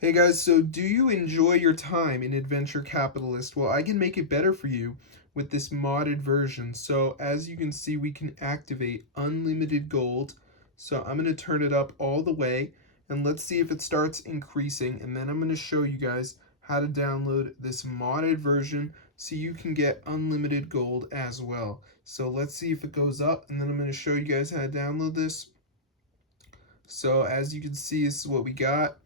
Hey guys, so do you enjoy your time in Adventure Capitalist? Well, I can make it better for you with this modded version. So as you can see, we can activate unlimited gold. So I'm going to turn it up all the way and let's see if it starts increasing. And then I'm going to show you guys how to download this modded version so you can get unlimited gold as well. So let's see if it goes up, and then I'm going to show you guys how to download this. So as you can see, this is what we got.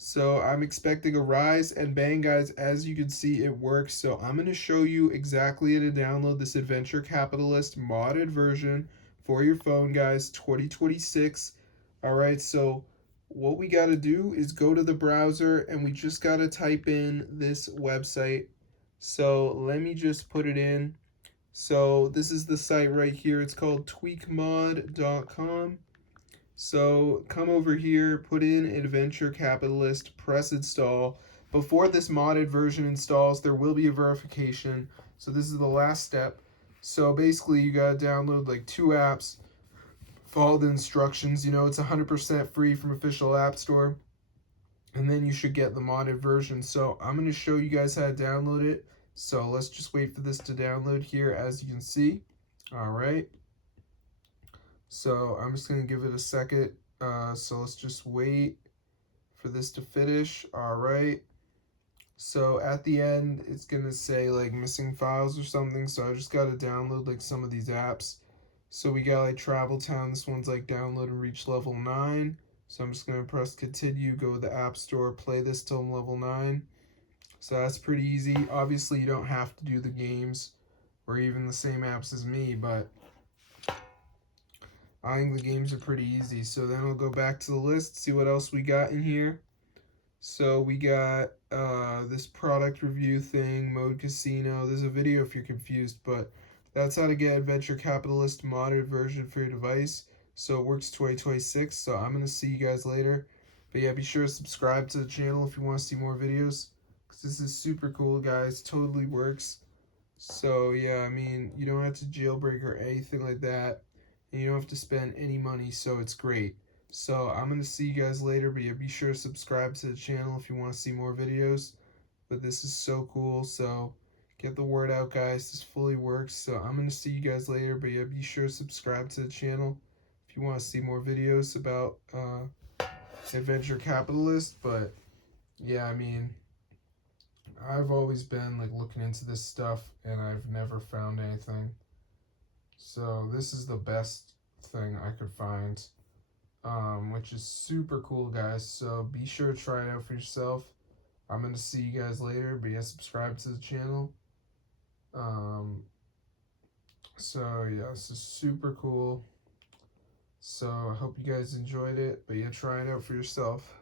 So I'm expecting a rise, and bang guys, as you can see, it works. So I'm going to show you exactly how to download this Adventure Capitalist modded version for your phone, guys, 2026. All right, so what we got to do is go to the browser and we just got to type in this website. So let me just put it in. So this is the site right here. It's called tweakmod.com. So come over here, put in Adventure Capitalist, press install. Before this modded version installs, there will be a verification. So this is the last step. So basically you gotta download like 2 apps, follow the instructions. It's 100% free from official app store. And then you should get the modded version. So I'm gonna show you guys how to download it. So let's just wait for this to download here, as you can see. All right. So I'm just going to give it a second. So let's just wait for this to finish. All right. So at the end, it's going to say like missing files or something. So I just got to download like some of these apps. So we got like Travel Town. This one's like download and reach level 9. So I'm just going to press continue, go to the App Store, play this till I'm level 9. So that's pretty easy. Obviously, you don't have to do the games or even the same apps as me, but I think the games are pretty easy. So then we'll go back to the list, see what else we got in here. So we got this product review thing, mode casino. There's a video if you're confused, but that's how to get Adventure Capitalist modded version for your device. So it works 2026. So I'm going to see you guys later. But yeah, be sure to subscribe to the channel if you want to see more videos, because this is super cool, guys. Totally works. So yeah, I mean, you don't have to jailbreak or anything like that, and you don't have to spend any money, so it's great. So I'm going to see you guys later, but yeah, be sure to subscribe to the channel if you want to see more videos. But this is so cool, so get the word out, guys. This fully works. So I'm going to see you guys later, but yeah, be sure to subscribe to the channel if you want to see more videos about Adventure Capitalist. But yeah, I mean, I've always been like looking into this stuff and I've never found anything. So this is the best thing I could find, which is super cool, guys. So be sure to try it out for yourself. I'm going to see you guys later, but yeah, subscribe to the channel. So yeah, this is super cool. So I hope you guys enjoyed it, but yeah, try it out for yourself.